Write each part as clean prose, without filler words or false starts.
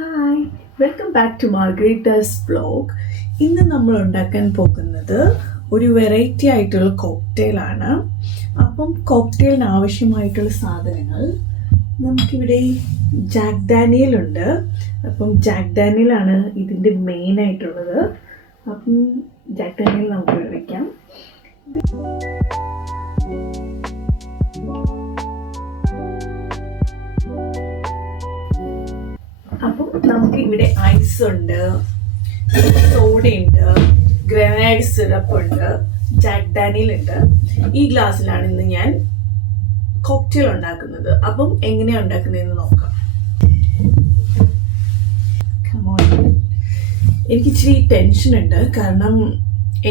Hi, welcome back to Margarita's vlog. ഇന്ന് നമ്മൾ ഉണ്ടാക്കാൻ പോകുന്നത് ഒരു വെറൈറ്റി ആയിട്ടുള്ള കോക്ടെയിലാണ്. അപ്പം കോക്ടെയിലിന് ആവശ്യമായിട്ടുള്ള സാധനങ്ങൾ നമുക്കിവിടെ ജാക്ക് ഡാനിയൽ ഉണ്ട്. അപ്പം ജാക്ക് ഡാനിയലാണ് ഇതിൻ്റെ മെയിൻ ആയിട്ടുള്ളത്. അപ്പം ജാക്ക് ഡാനിയൽ നമുക്ക് വയ്ക്കാം. അപ്പം നമുക്ക് ഇവിടെ ഐസ് ഉണ്ട്, സോഡയുണ്ട്, ഗ്രനൈഡ് സിറപ്പ് ഉണ്ട്, ജാക്ക് ഡാനിയൽ ഉണ്ട്. ഈ ഗ്ലാസ്സിലാണ് ഇന്ന് ഞാൻ കോക്ടെയിൽ ഉണ്ടാക്കുന്നത്. അപ്പം എങ്ങനെയാണ് ഉണ്ടാക്കുന്നതെന്ന് നോക്കാം. എനിക്ക് ഇച്ചിരി ടെൻഷൻ ഉണ്ട്, കാരണം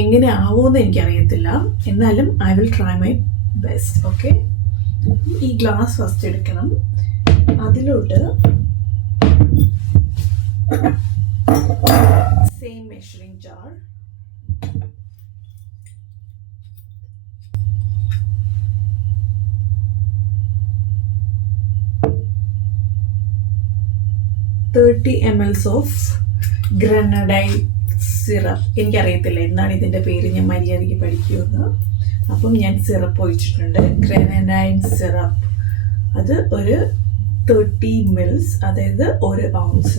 എങ്ങനെ ആവുമെന്ന് എനിക്കറിയത്തില്ല. എന്നാലും I will try my best. Okay, ഈ ഗ്ലാസ് ഫസ്റ്റ് എടുക്കണം. അതിലോട്ട് same measuring jar, ml of grenadine syrup. എനിക്കറിയത്തില്ല എന്താണ് ഇതിൻ്റെ പേര്, ഞാൻ മര്യാദയ്ക്ക് പഠിക്കുമെന്ന്. അപ്പം ഞാൻ സിറപ്പ് ഒഴിച്ചിട്ടുണ്ട്, ഗ്രനഡൈൻ സിറപ്പ്. അത് ഒരു 30 ml, അതായത് 1 ounce.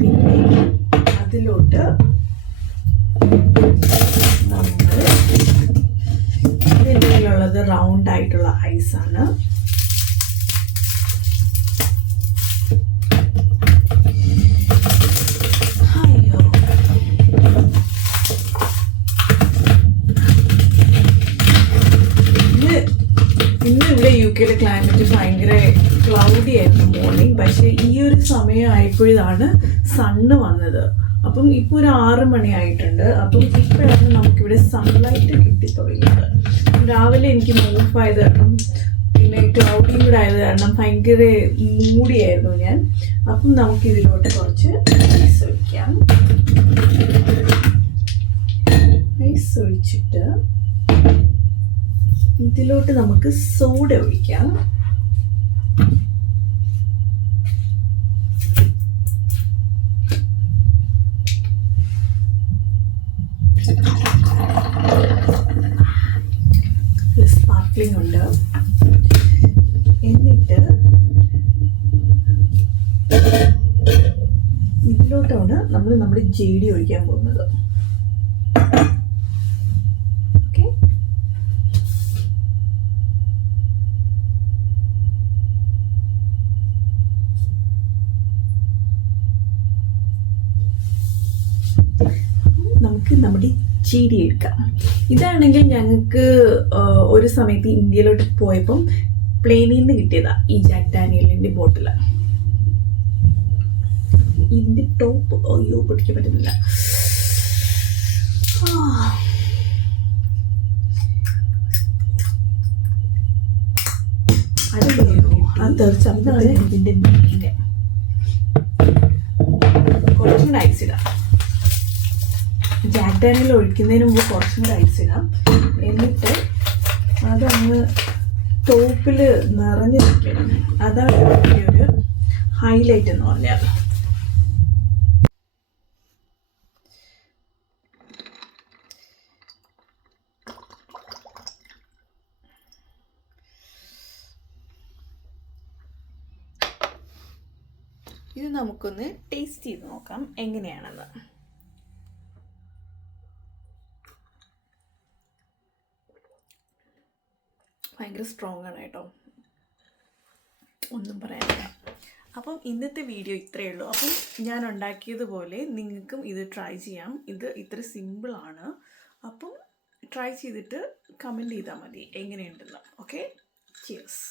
പിന്നെ അതിലോട്ട് നമ്മൾ ഇതിനുള്ളിലുള്ളത് റൗണ്ട് ആയിട്ടുള്ള ഐസാണ്. ഇന്ന് ഇവിടെ യു കെയിലെ ക്ലൈമറ്റ് ഭയങ്കര ക്ലൗഡി ആയിരുന്നു മോർണിംഗ്. പക്ഷേ ഈ ഒരു സമയമായപ്പോഴാണ് സണ്ണ് വന്നത്. അപ്പം ഇപ്പോൾ ഒരു 6 മണിയായിട്ടുണ്ട്. അപ്പം ഇപ്പോഴാണ് നമുക്കിവിടെ സൺലൈറ്റ് കിട്ടിത്തുടങ്ങിയത്. രാവിലെ എനിക്ക് മൂഫായത് കാരണം, പിന്നെ ക്ലൗഡിയും കൂടെ ആയത് കാരണം ഭയങ്കര മൂടിയായിരുന്നു ഞാൻ. അപ്പം നമുക്കിതിലോട്ട് കുറച്ച് ഐസ് ഒഴിക്കാം. ഐസ് ഒഴിച്ചിട്ട് ഇതിലോട്ട് നമുക്ക് സോഡ ഒഴിക്കാം. സ്പാർക്ലിംഗ് ഉണ്ട്. എന്നിട്ട് ഇതിലോട്ടാണ് നമ്മൾ നമ്മുടെ ജെഡി ഒഴിക്കാൻ പോകുന്നത്. നമുക്ക് നമ്മുടെ ചീടി എടുക്കാം. ഇതാണെങ്കിൽ ഞങ്ങൾക്ക് ഒരു സമയത്ത് ഇന്ത്യയിലോട്ട് പോയപ്പം പ്ലെയിനിൽ നിന്ന് കിട്ടിയതാ ഈ ജാക്ക് ഡാനിയലിൻ്റെ ബോട്ടിൽ. ഇതിൻ്റെ ടോപ്പ് അയ്യോ പൊട്ടിക്കാൻ പറ്റുന്നില്ല. അത് തെറിച്ചാണ് ഇതിൻ്റെ മീന്. കുറച്ചും കൂടെ ഐസ് ഇടാം. ജാക്ക് ഡാനിയൽ ഒഴിക്കുന്നതിന് മുമ്പ് കുറച്ചും കൂടെ ഐസ് ഇടാം. എന്നിട്ട് അതങ്ങ് ടോപ്പിൽ നിറഞ്ഞു നിൽക്കണം. അതാണ് ഒരു ഹൈലൈറ്റ് എന്ന് പറഞ്ഞാൽ. ഇത് നമുക്കൊന്ന് ടേസ്റ്റ് ചെയ്ത് നോക്കാം എങ്ങനെയാണെന്ന്. ഭയങ്കര സ്ട്രോങ് ആണ് കേട്ടോ, ഒന്നും പറയാനില്ല. അപ്പം ഇന്നത്തെ വീഡിയോ ഇത്രയേ ഉള്ളൂ. അപ്പം ഞാൻ ഉണ്ടാക്കിയതുപോലെ നിങ്ങൾക്കും ഇത് ട്രൈ ചെയ്യാം. ഇത് ഇത്ര സിമ്പിളാണ്. അപ്പം ട്രൈ ചെയ്തിട്ട് കമൻറ്റ് ചെയ്താൽ മതി എങ്ങനെയുണ്ടെന്ന്. Okay, cheers.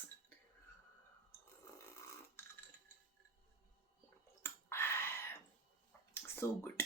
So good.